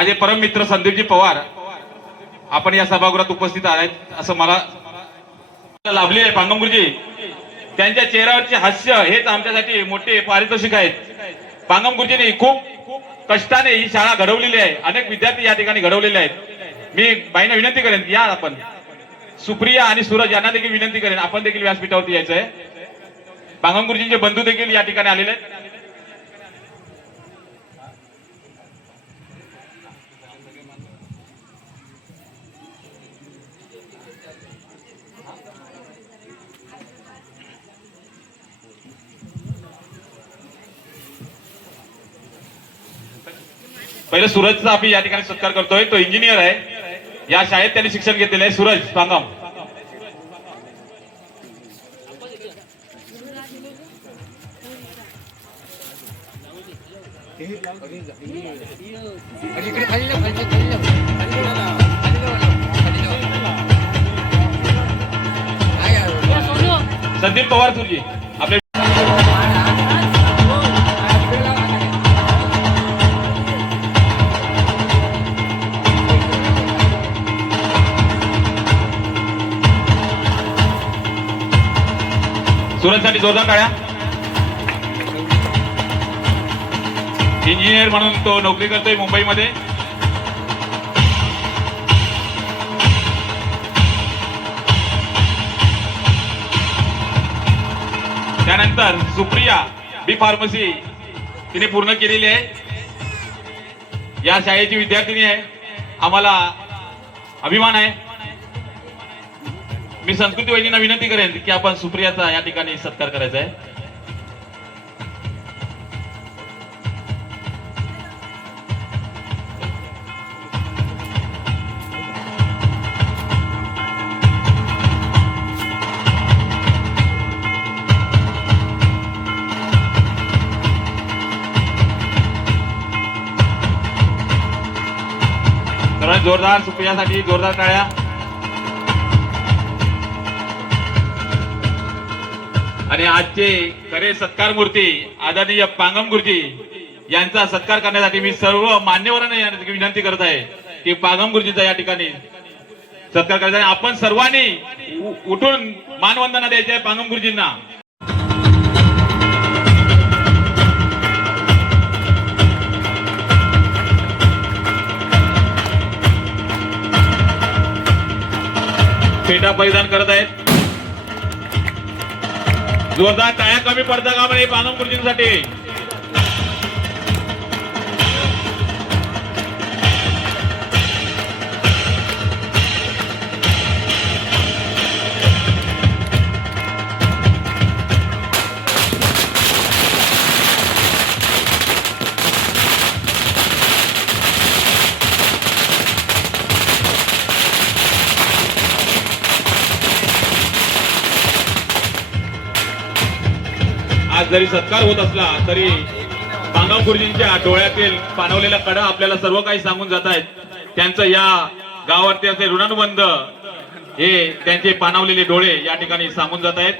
माझे परम मित्र संदीपजी पवार आपण या सभागृहात उपस्थित आहेत असं मला लाभले आहे। पांगम गुरुजी त्यांच्या चेहऱ्यावरचे हास्य हेच आमच्यासाठी मोठे पारितोषिक आहेत। पांगम गुरुजींनी खूप कष्टाने ही शाळा घडवलेली आहे, अनेक विद्यार्थी या ठिकाणी घडवलेले आहेत। मी बाईंना विनंती करेन या आपण सुप्रिया आणि सूरज यांना देखील विनंती करेन आपण देखील व्यासपीठावरती यायचं आहे। पांगम गुरुजींचे बंधू देखील या ठिकाणी आलेले आहेत। पहिले सूरजचा आम्ही या ठिकाणी सत्कार करतोय। तो इंजिनियर आहे, या शाळेत त्यांनी शिक्षण घेतलेलं आहे। सूरज पांगम संदीप पवार तुझी आपले सूरजसाठी जोरदार टाळ्या। इंजिनियर म्हणून तो नोकरी करतोय मुंबईमध्ये। त्यानंतर सुप्रिया बी फार्मसी तिने पूर्ण केलेली आहे, या शाळेची विद्यार्थिनी आहे। आम्हाला अभिमान आहे। मी संस्कृती वहिनींना विनंती करेन की आपण सुप्रियाचा या ठिकाणी सत्कार करायचा आहे। जोरदार सुप्रियासाठी जोरदार टाळ्या। आणि आजचे खरे सत्कार मूर्ती आदरणीय पांगम गुरुजी यांचा सत्कार करण्यासाठी मी सर्व मान्यवरांना विनंती करत आहे की पांगम गुरुजीचा या ठिकाणी सत्कार करायचा आहे। आपण सर्वांनी उठून मानवंदना द्यायची आहे पांगम गुरुजींना। फेटा परिधान करत आहेत। जोरदार टाळ्या कमी पडता का म्हणे पांगम गुरुजींसाठी। आज जरी सत्कार होत असला तरी पांगम गुरुजींच्या डोळ्यातील पाणवलेला कडा आपल्याला सर्व काही सांगून जात आहेत। त्यांचं या गावावरती असे ऋणानुबंध हे त्यांचे पाणवलेले डोळे या ठिकाणी सांगून जात आहेत।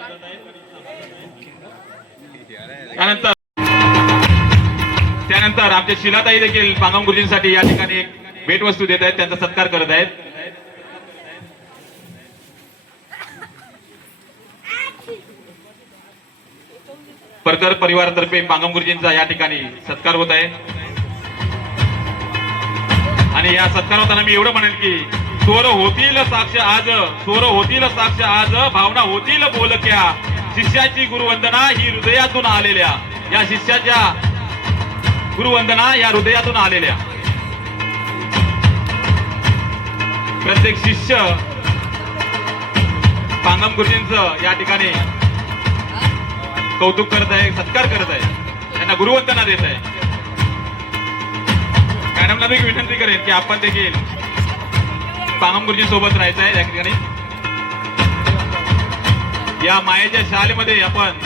त्यानंतर आमचे शिलाताई देखील पांगम गुरुजींसाठी या ठिकाणी एक भेटवस्तू देत आहेत, त्यांचा सत्कार करत आहेत। परकर परिवारातर्फे पांगम गुरुजींचा या ठिकाणी सत्कार होत आहे। आणि या सत्कार होताना मी एवढं म्हणेल की स्वर होतील साक्ष आज, स्वर होतील साक्ष आज, भावना होतील बोलक्या। शिष्याची गुरुवंदना ही हृदयातून आलेल्या, या शिष्याच्या गुरुवंदना या हृदयातून आलेल्या। प्रत्येक शिष्य पांगम गुरुजींचं या ठिकाणी कौतुक करत आहे, सत्कार करत आहे, त्यांना गुरुवंदना देत आहे। मॅडमला देखील विनंती करेन की आपण देखील पांगम गुरुजी सोबत राहायचं आहे या ठिकाणी। या मायेच्या शालमध्ये आपण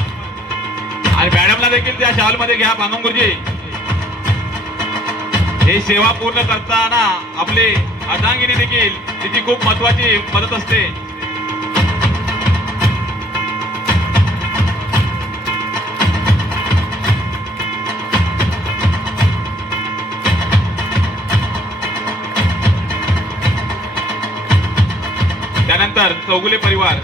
आणि मॅडमला देखील त्या शालमध्ये घ्या। पांगम गुरुजी हे सेवा पूर्ण करताना आपले अर्धांगिनी देखील तिची खूप महत्वाची मदत असते। चौगुले परिवार,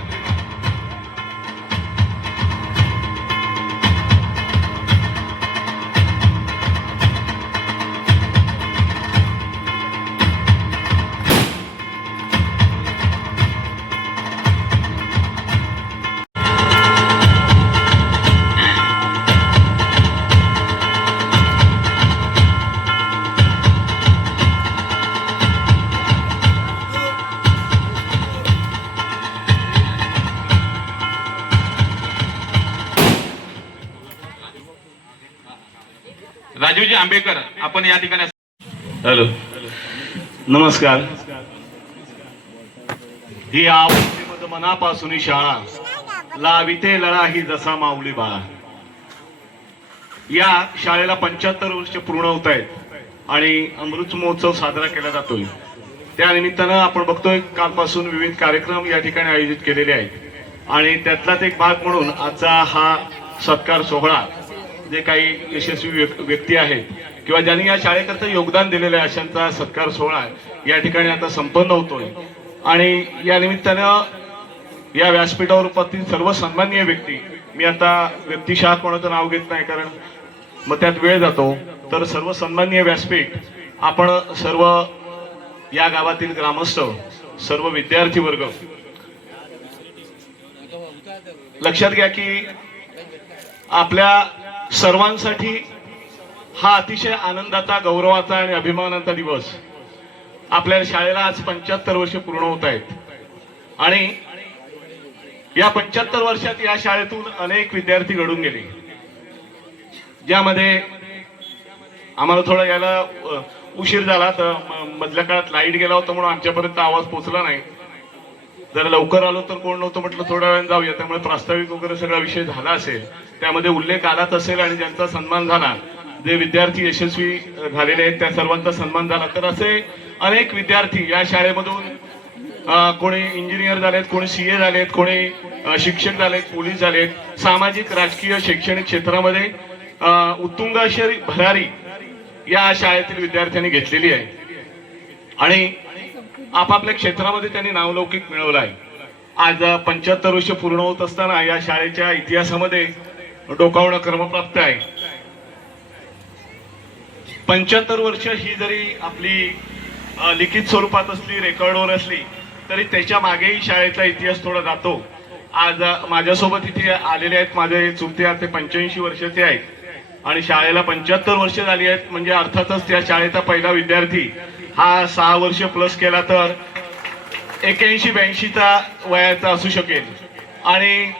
राजीवजी आंबेकर, आपण या ठिकाणी. हॅलो, नमस्कार. ही आवड मनापासून शाळा लाविते लळा ही जसा माऊली बाळा. या शाळेला 75 वर्ष पूर्ण होत आहेत आणि अमृत महोत्सव साजरा केला जातोय. त्या निमित्तानं आपण बघतोय कालपासून विविध कार्यक्रम या ठिकाणी आयोजित केलेले आहेत आणि त्यातलाच एक भाग म्हणून आजचा हा सत्कार सोहळा, जे काही यशस्वी व्यक्ती आहेत किंवा ज्यांनी या शाळेकरता योगदान दिलेलं आहे अशांचा सत्कार सोहळा या ठिकाणी आता संपन्न होतोय. आणि या निमित्तानं या व्यासपीठावर उपस्थित सर्व सन्माननीय व्यक्ती, मी आता व्यक्तिशः कोणाचं नाव घेत नाही कारण मग त्यात वेळ जातो, तर सर्व सन्माननीय व्यासपीठ, आपण सर्व या गावातील ग्रामस्थ, सर्व विद्यार्थी वर्ग, लक्षात घ्या की आपल्या सर्वांसाठी हा अतिशय आनंदाचा, गौरवाचा आणि अभिमानाचा दिवस. आपल्या शाळेला आज 75 वर्ष पूर्ण होत आहेत आणि या 75 वर्षात या शाळेतून अनेक विद्यार्थी घडून गेले, ज्यामध्ये आम्हाला थोडा यायला उशीर झाला, तर मधल्या काळात लाईट गेला होता म्हणून आमच्यापर्यंत आवाज पोहोचला नाही. जर लवकर आलो तर कोण नव्हतं, म्हटलं थोड्या वेळाने जाऊया, त्यामुळे प्रास्ताविक वगैरे सगळा विषय झाला असेल, त्यामध्ये उल्लेख आलाच असेल आणि ज्यांचा सन्मान झाला, जे विद्यार्थी यशस्वी झालेले आहेत त्या सर्वांचा सन्मान झाला. तर असे अनेक विद्यार्थी या शाळेमधून कोणी इंजिनियर झालेत, कोणी CA झालेत, कोणी शिक्षक झालेत, पोलीस झालेत, सामाजिक, राजकीय, शैक्षणिक क्षेत्रामध्ये उत्तुंग अशी भरारी या शाळेतील विद्यार्थ्यांनी घेतलेली आहे आणि आपापल्या क्षेत्रामध्ये त्यांनी नावलौकिक मिळवलं आहे. आज 75 वर्ष पूर्ण होत असताना या शाळेच्या इतिहासामध्ये डोकावणं क्रमप्राप्त आहे. 75 वर्ष ही जरी आपली लिखित स्वरूपात असली, रेकॉर्डवर असली, तरी त्याच्या मागेही शाळेचा इतिहास थोडा जातो. आज माझ्यासोबत इथे आलेले आहेत माझे चुलते आते, 85 वर्षाचे आहेत आणि शाळेला 75 वर्ष झाली आहेत, म्हणजे अर्थातच त्या शाळेचा पहिला विद्यार्थी हा 6 वर्ष प्लस केला तर 81-82चा वयाचा असू शकेल. आणि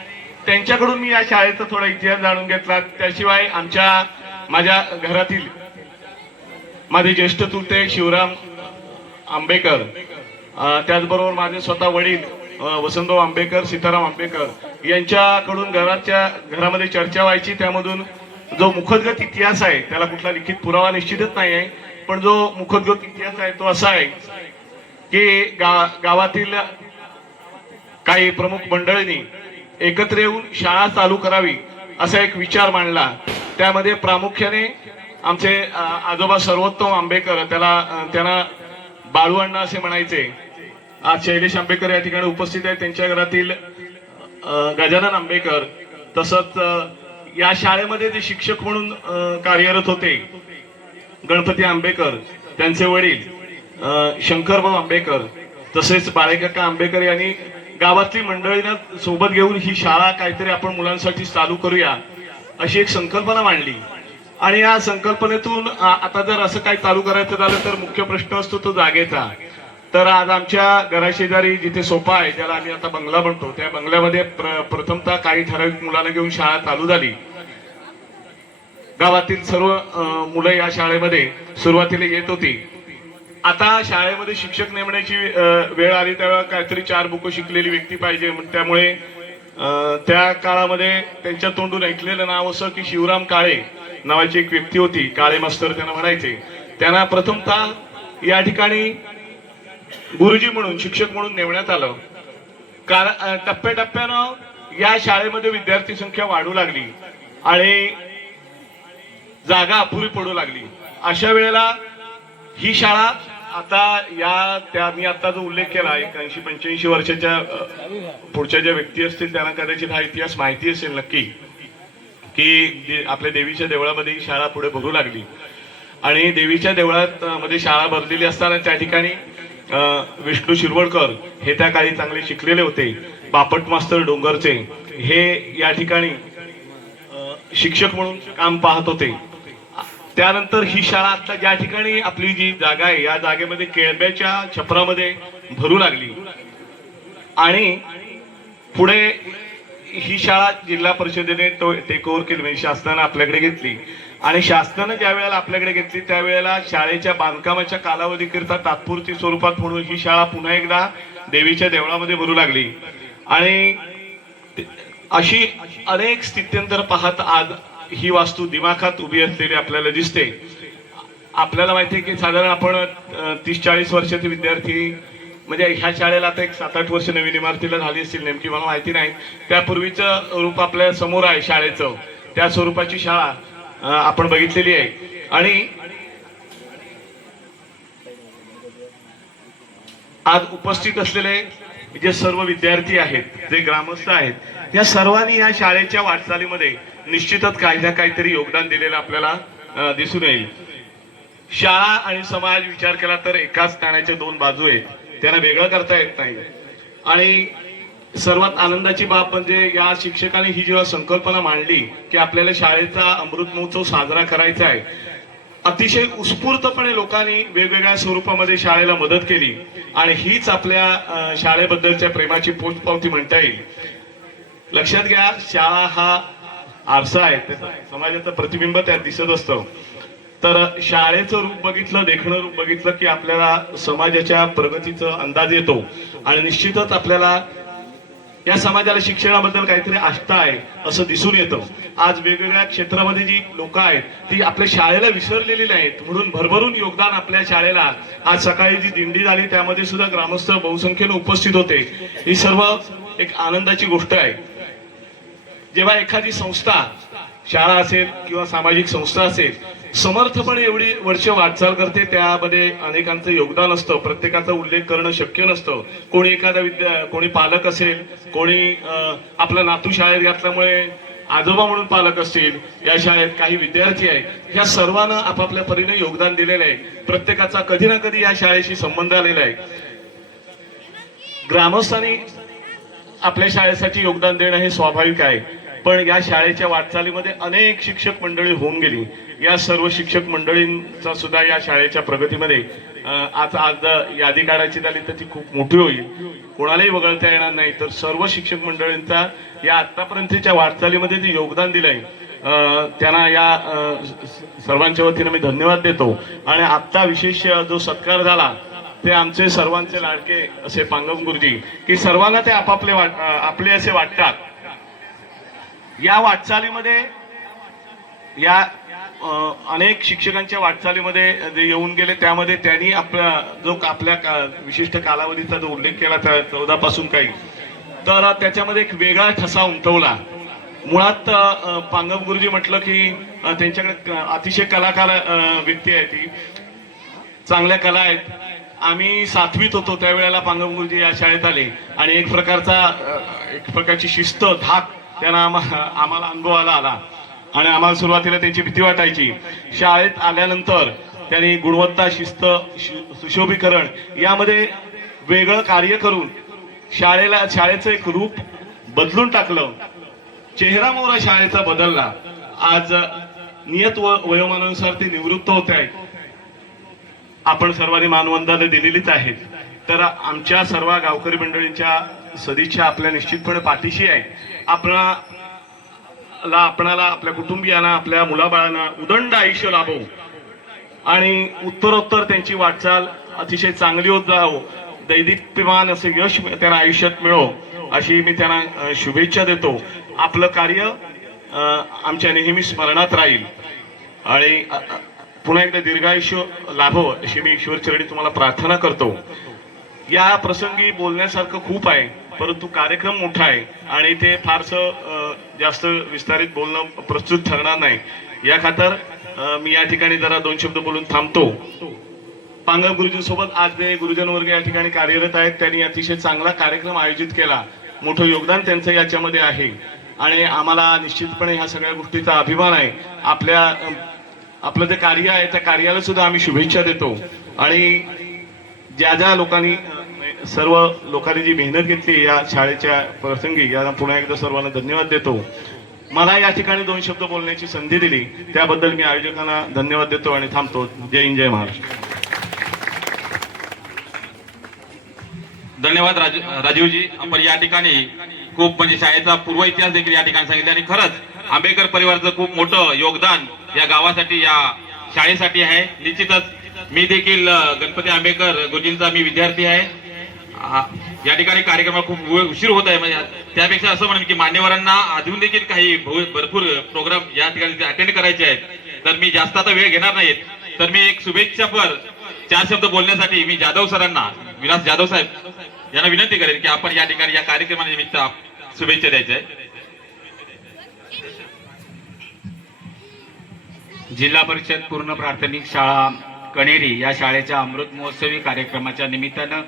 त्यांच्याकडून मी या शाळेचा थोडा इतिहास जाणून घेतला. त्याशिवाय माझ्या घरातील माझे ज्येष्ठ चुलते शिवराम आंबेकर, त्याचबरोबर माझे स्वतः वडील वसंतराव आंबेकर, सीताराम आंबेकर यांच्याकडून घरामध्ये चर्चा व्हायची. त्यामधून जो मुखोद्गत इतिहास आहे, त्याला कुठला लिखित पुरावा निश्चितच नाही आहे, पण जो मुखोद्गत इतिहास आहे तो असा आहे की गावातील काही प्रमुख मंडळींनी एकत्र येऊन शाळा चालू करावी असा एक विचार मांडला. त्यामध्ये प्रामुख्याने आमचे आजोबा सर्वोत्तम आंबेकर, त्यांना बाळू अण्णा असे म्हणायचे. आज शैलेश आंबेकर या ठिकाणी उपस्थित आहेत, त्यांच्या घरातील गजानन आंबेकर, तसंच या शाळेमध्ये जे शिक्षक म्हणून कार्यरत होते गणपती आंबेकर, त्यांचे वडील शंकरभाऊ आंबेकर, तसेच बाळेकाका आंबेकर यांनी गावातली मंडळींना सोबत घेऊन ही शाळा काहीतरी आपण मुलांसाठी चालू करूया अशी एक संकल्पना मांडली. आणि या संकल्पनेतून आता जर असं काही चालू करायचं झालं तर मुख्य प्रश्न असतो तो जागेचा. तर आज आमच्या घराशेजारी जिथे सोपा आहे, ज्याला आम्ही आता बंगला म्हणतो, त्या बंगल्यामध्ये प्रथमतः काही ठराविक मुलांना घेऊन शाळा चालू झाली. गावातील सर्व मुलं या शाळेमध्ये सुरुवातीला येत होती. आता शाळेमध्ये शिक्षक नेमण्याची वेळ आली, तेव्हा काहीतरी 4 बुकं शिकलेली व्यक्ती पाहिजे. त्यामुळे त्या काळामध्ये त्यांच्या तोंडून ऐकलेलं नाव असं की शिवराम काळे नावाची एक व्यक्ती होती, काळे मास्तर त्यांना म्हणायचे. त्यांना प्रथमतः या ठिकाणी गुरुजी म्हणून, शिक्षक म्हणून नेमण्यात आलं. टप्प्याटप्प्यानं या शाळेमध्ये विद्यार्थी संख्या वाढू लागली आणि जागा अपुरी पडू लागली. अशा वेळेला ही शाळा आता त्या मी आता जो उल्लेख केला 81-85 वर्षाच्या पुढच्या ज्या व्यक्ती असतील त्यांना कदाचित हा इतिहास माहिती असेल नक्की, की आपल्या देवीच्या देवळामध्ये ही शाळा पुढे भरू लागली आणि देवीच्या देवळात मध्ये शाळा भरलेली असताना त्या ठिकाणी विष्णू शिरवळकर हे त्या काळी चांगले शिकलेले होते. बापट मास्तर डोंगरचे हे या ठिकाणी शिक्षक म्हणून काम पाहत होते. त्यानंतर ही शाळा आता ज्या ठिकाणी आपली जी जागा आहे या जागेमध्ये केळब्याच्या छपरामध्ये भरू लागली आणि पुढे ही शाळा जिल्हा परिषदेने टेक ओव्हर केली, म्हणजे शासनाने आपल्याकडे घेतली आणि शासनाने ज्या वेळेला आपल्याकडे घेतली त्यावेळेला शाळेच्या बांधकामाच्या कालावधीकरिता तात्पुरती स्वरूपात म्हणून ही शाळा पुन्हा एकदा देवीच्या देवळामध्ये भरू लागली आणि अशी अनेक स्थित्यंतर पाहत आज ही वास्तू दिमाखात उभी असलेली आपल्याला दिसते. आपल्याला माहिती आहे की साधारण आपण 30-40 वर्षाचे विद्यार्थी, म्हणजे ह्या शाळेला आता एक 7-8 वर्ष नवीन इमारतीला झाली असतील, नेमकी मला माहिती नाही. त्यापूर्वीचं रूप आपल्या समोर आहे शाळेचं, त्या स्वरूपाची शाळा आपण बघितलेली आहे. आणि आज उपस्थित असलेले जे सर्व विद्यार्थी आहेत, जे ग्रामस्थ आहेत, या सर्वांनी या शाळेच्या वाटचालीमध्ये निश्चितच काही ना काहीतरी योगदान दिलेलं आपल्याला दिसून येईल. शाळा आणि समाज विचार केला तर एकाच नाण्याच्या दोन बाजू आहेत, त्यांना वेगळं करता येत नाही. आणि सर्वात आनंदाची बाब म्हणजे या शिक्षकांनी ही जेव्हा संकल्पना मांडली की आपल्याला शाळेचा अमृत महोत्सव साजरा करायचा आहे, अतिशय उत्स्फूर्तपणे लोकांनी वेगवेगळ्या स्वरूपामध्ये शाळेला मदत केली आणि हीच आपल्या शाळेबद्दलच्या प्रेमाची पोचपावती म्हणता येईल. लक्षात घ्या, शाळा हा आरसा आहे, समाजाचं प्रतिबिंब त्यात दिसत असतं. तर शाळेचं रूप बघितलं, देखणं रूप बघितलं की आपल्याला समाजाच्या प्रगतीचा अंदाज येतो आणि निश्चितच आपल्याला या समाजाला शिक्षणाबद्दल काहीतरी आस्था आहे असं दिसून येतं. आज वेगवेगळ्या क्षेत्रामध्ये जी लोक आहेत ती आपल्या शाळेला विसरलेली नाहीत, म्हणून भरभरून योगदान आपल्या शाळेला. आज सकाळी जी दिंडी झाली त्यामध्ये सुद्धा ग्रामस्थ बहुसंख्येने उपस्थित होते. ही सर्व एक आनंदाची गोष्ट आहे. जेव्हा एखादी संस्था, शाळा असेल किंवा सामाजिक संस्था असेल, समर्थपणे एवढी वर्ष वाटचाल करते, त्यामध्ये अनेकांचं योगदान असतं, प्रत्येकाचा उल्लेख करणं शक्य नसतं. कोणी एखादा कोणी पालक असेल, कोणी आपला नातू शाळेत घातल्यामुळे आजोबा म्हणून पालक असतील, या शाळेत काही विद्यार्थी आहेत, ह्या सर्वांना आपापल्या परीने योगदान दिलेलं आहे. प्रत्येकाचा कधी ना कधी या शाळेशी संबंध आलेला आहे. ग्रामस्थांनी आपल्या शाळेसाठी योगदान देणं हे स्वाभाविक आहे, पण या शाळेच्या वाटचालीमध्ये अनेक शिक्षक मंडळी होऊन गेली. या सर्व शिक्षक मंडळींचा सुद्धा या शाळेच्या प्रगतीमध्ये आज यादी काढायची झाली तर ती खूप मोठी होईल, कोणालाही वगळता येणार नाही. तर सर्व शिक्षक मंडळींचा या आतापर्यंतच्या वाटचालीमध्ये जे योगदान दिलंय त्यांना या सर्वांच्या वतीने मी धन्यवाद देतो. आणि आत्ता विशेष जो सत्कार झाला ते आमचे सर्वांचे लाडके असे पांगम गुरुजी, की सर्वांना ते आपापले आपले असे वाटतात. या वाटचालीमध्ये या अनेक शिक्षकांच्या वाटचालीमध्ये जे येऊन गेले त्यामध्ये त्यांनी आपल्या विशिष्ट कालावधीचा जो उल्लेख केला 14 पासून काही, तर त्याच्यामध्ये एक वेगळा ठसा उमटवला. मुळात पांगम गुरुजी म्हटलं की त्यांच्याकडे अतिशय कलाकार व्यक्ती आहे, ती चांगल्या कला आहेत. आम्ही 7वीत होतो त्यावेळेला पांगम गुरुजी या शाळेत आले आणि एक प्रकारची शिस्त, धाक त्यांना आम्हाला अनुभवाला आला आणि आम्हाला सुरुवातीला त्यांची भीती वाटायची. शाळेत आल्यानंतर त्यांनी गुणवत्ता, शिस्त, सुशोभीकरण यामध्ये वेगळं कार्य करून शाळेचं एक रूप बदलून टाकलं. चेहरा मोहरा शाळेचा बदलला. आज नियत वयोमानानुसार ते निवृत्त होत आहेत. आपण सर्वांनी मानवंदना दिलेलीच आहेत. तर आमच्या सर्व गावकरी मंडळींच्या सदिच्छा आपल्या निश्चितपणे पाठीशी आहे. आपणाला, आपल्या कुटुंबियांना, आपल्या मुलाबाळांना उदंड आयुष्य लाभो आणि उत्तरोत्तर त्यांची वाटचाल अतिशय चांगली होत जावो, दैदिप्यमान असे यश त्यांना आयुष्यात मिळो अशी मी त्यांना शुभेच्छा देतो. आपलं कार्य आमच्या नेहमी स्मरणात राहील आणि पुन्हा एकदा दीर्घायुष्य लाभो अशी मी ईश्वरचरणी तुम्हाला प्रार्थना करतो. या प्रसंगी बोलण्यासारखं खूप आहे, परंतु कार्यक्रम मोठा आहे आणि ते फारसं जास्त विस्तारित बोलणं प्रस्तुत ठरणार नाही. या खातर मी या ठिकाणी जरा 2 शब्द बोलून थांबतो. पांगम गुरुजींसोबत आज ते गुरुजन वर्ग या ठिकाणी कार्यरत आहेत. त्यांनी अतिशय चांगला कार्यक्रम आयोजित केला. मोठं योगदान त्यांचं याच्यामध्ये आहे आणि आम्हाला निश्चितपणे ह्या सगळ्या गोष्टीचा अभिमान आहे. आपलं जे कार्य आहे त्या कार्याला सुद्धा आम्ही शुभेच्छा देतो. आणि ज्या ज्या लोकांनी सर्व लोकांनी जी मेहनत घेतली या शाळेच्या प्रसंगी यांना पुन्हा एकदा सर्वांना धन्यवाद देतो. मला या ठिकाणी 2 शब्द बोलण्याची संधी दिली त्याबद्दल मी आयोजकांना धन्यवाद देतो आणि थांबतो. जय हिंद, जय महाराष्ट्र. धन्यवाद राजीवजी. आपण या ठिकाणी खूप म्हणजे शाळेचा पूर्व इतिहास देखील या ठिकाणी सांगितला आणि खरंच आंबेडकर परिवाराचं खूप मोठं योगदान या गावासाठी या शाळेसाठी आहे. निश्चितच मी देखील गणपती आंबेडकर गुरुजींचा मी विद्यार्थी आहे. या ठिकाणी कार्यक्रमाला खूप उशीर होत आहे. म्हणजे त्यापेक्षा असं म्हणेन की मान्यवरांना अजून देखील काही भरपूर प्रोग्राम या ठिकाणी अटेंड करायचे आहेत. तर मी जास्त आता वेळ घेणार नाहीत. तर मी एक शुभेच्छापर 4 शब्द बोलण्यासाठी मी जाधव सरांना, विलास जाधव साहेब यांना विनंती करेन की आपण या ठिकाणी या कार्यक्रमानिमित्त शुभेच्छा द्यायच्या आहेत. जिल्हा परिषद पूर्ण प्राथमिक शाळा कणेरी या शाळेच्या अमृत महोत्सवी कार्यक्रमाच्या निमित्तानं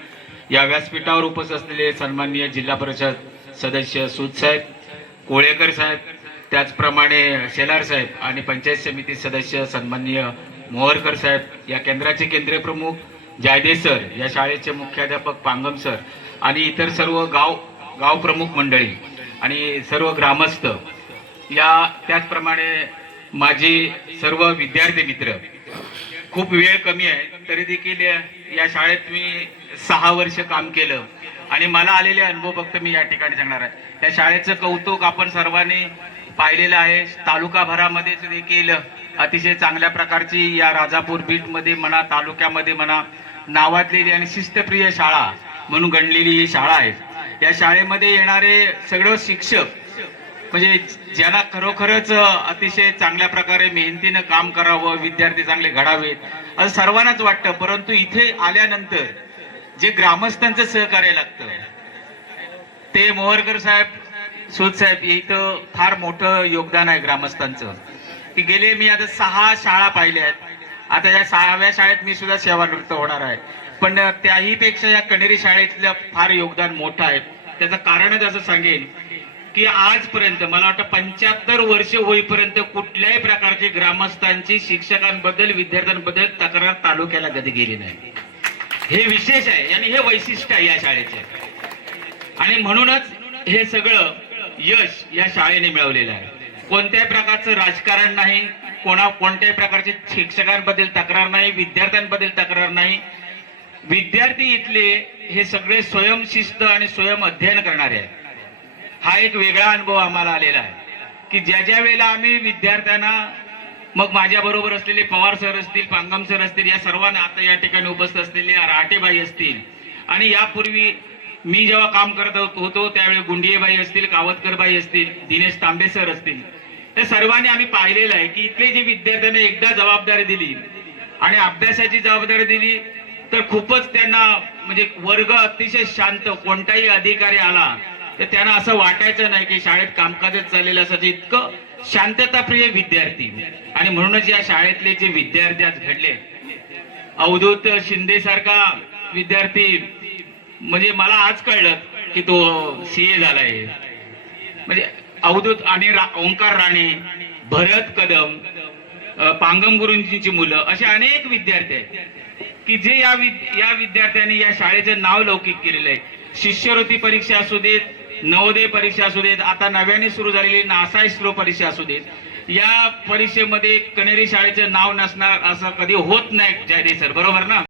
या व्यासपीठावर उपस्थित असलेले सन्माननीय जिल्हा परिषद सदस्य सूद साहेब, कोळेकर साहेब, त्याचप्रमाणे शेलार साहेब आणि पंचायत समिती सदस्य सन्माननीय मोहरकर साहेब, या केंद्राचे केंद्रीय प्रमुख जायदे सर, या शाळेचे मुख्याध्यापक पांगम सर आणि इतर सर्व गाव प्रमुख मंडळी आणि सर्व ग्रामस्थ, या त्याचप्रमाणे माझे सर्व विद्यार्थी मित्र. खूप वेळ कमी आहे तरी देखील या शाळेत मी 6 वर्ष काम केलं आणि मला आलेले अनुभव फक्त मी या ठिकाणी सांगणार आहे. त्या शाळेचं कौतुक आपण सर्वांनी पाहिलेलं आहे. तालुकाभरामध्ये देखील अतिशय चांगल्या प्रकारची या राजापूर बीटमध्ये म्हणा, तालुक्यामध्ये म्हणा, नावाजलेली आणि शिस्तप्रिय शाळा म्हणून गणलेली ही शाळा आहे. या शाळेमध्ये येणारे सगळं शिक्षक म्हणजे ज्यांना खरोखरच अतिशय चांगल्या प्रकारे मेहनतीनं काम करावं, विद्यार्थी चांगले घडावेत असं सर्वांनाच वाटतं. परंतु इथे आल्यानंतर जे ग्रामस्थांचं सहकार्य लागतं ते मोहरकर साहेब, सूद साहेब, इथं फार मोठं योगदान आहे ग्रामस्थांचं. की गेले मी आता 6 शाळा पाहिल्या आहेत. आता या 6व्या शाळेत मी सुद्धा सेवानिवृत्त होणार आहे. पण त्याही पेक्षा या कणेरी शाळेतलं फार योगदान मोठं आहे. त्याचं कारणच असं सांगेन की आजपर्यंत मला वाटतं 75 वर्ष होईपर्यंत कुठल्याही प्रकारची ग्रामस्थांची शिक्षकांबद्दल, विद्यार्थ्यांबद्दल तक्रार तालुक्याला कधी गेली नाही. हे विशेष आहे आणि हे वैशिष्ट्य आहे या शाळेचे. आणि म्हणूनच हे सगळं यश या शाळेने मिळवलेलं आहे. कोणत्याही प्रकारचं राजकारण नाही, कोणत्याही प्रकारची शिक्षकांबद्दल तक्रार नाही, विद्यार्थ्यांबद्दल तक्रार नाही. विद्यार्थी इथले हे सगळे स्वयंशिस्त आणि स्वयं अध्ययन करणारे आहेत. हा एक वेगळा अनुभव आम्हाला आलेला आहे की ज्या वेळेला आम्ही विद्यार्थ्यांना, मग माझ्या बरोबर असलेले पवार सर असतील, पांगम सर असतील, या सर्वांना आता या ठिकाणी उपस्थित असलेले राटेबाई असतील आणि यापूर्वी मी जेव्हा काम करत होतो त्यावेळी गुंडियेबाई असतील, कावतकरबाई असतील, दिनेश तांबे सर असतील, त्या सर्वांनी आम्ही पाहिलेलं आहे की इथले जे विद्यार्थ्यांना एकदा जबाबदारी दिली आणि अभ्यासाची जबाबदारी दिली तर खूपच त्यांना म्हणजे वर्ग अतिशय शांत, कोणताही अधिकारी आला तर त्यांना असं वाटायचं नाही की शाळेत कामकाजच चाललेलं असायचं. इतकं शांतताप्रिय विद्यार्थी. आणि म्हणूनच या शाळेतले जे विद्यार्थी आज घडले, अवधूत शिंदे सारखा विद्यार्थी, म्हणजे मला आज कळलं की तो CA झालाय. म्हणजे अवधूत आणि ओंकार राणे, भरत कदम, पांगम गुरुजींची मुलं, असे अनेक विद्यार्थी आहेत की जे या विद्यार्थ्यांनी या शाळेचं नाव लौकिक केलेलं आहे. शिष्यवृत्ती परीक्षा असू देत, नवोदय परीक्षा असू देत, आता नव्याने सुरू झालेली नासा इस्रो परीक्षा असू देत, या परीक्षेमध्ये कणेरी शाळेचं नाव नसणार असं कधी होत नाही. जयदे सर, बरोबर ना?